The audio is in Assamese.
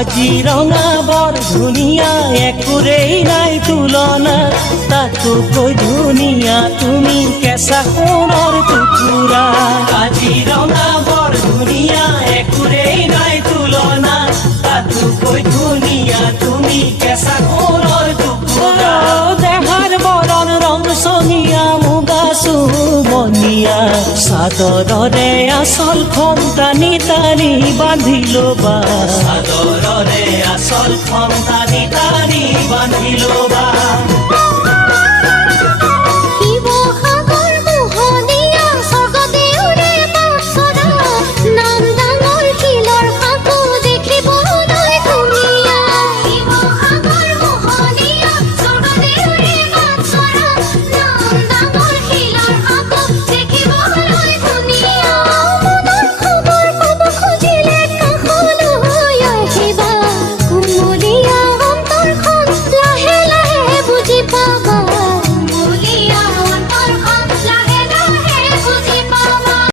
কাজিৰঙা বৰ ধুনীয়া একোৰেই নাই তুলনা তাতোকৈ ধুনীয়া তুমি কেঁচা সোণৰ টুকুৰা কাজিৰঙা বৰ ধুনীয়া একোৰেই নাই তুলনা তাতোকৈ ধুনীয়া তুমি কেঁচা সোণৰ টুকুৰা দেহাৰ বৰণ ৰং চঙীয়া মুগা চুমনীয়া চাদৰৰে আঁচলখন টানি টানি বান্ধি ল'বা চাদৰৰে আঁচলখন টানি টানি বান্ধি ল'বা।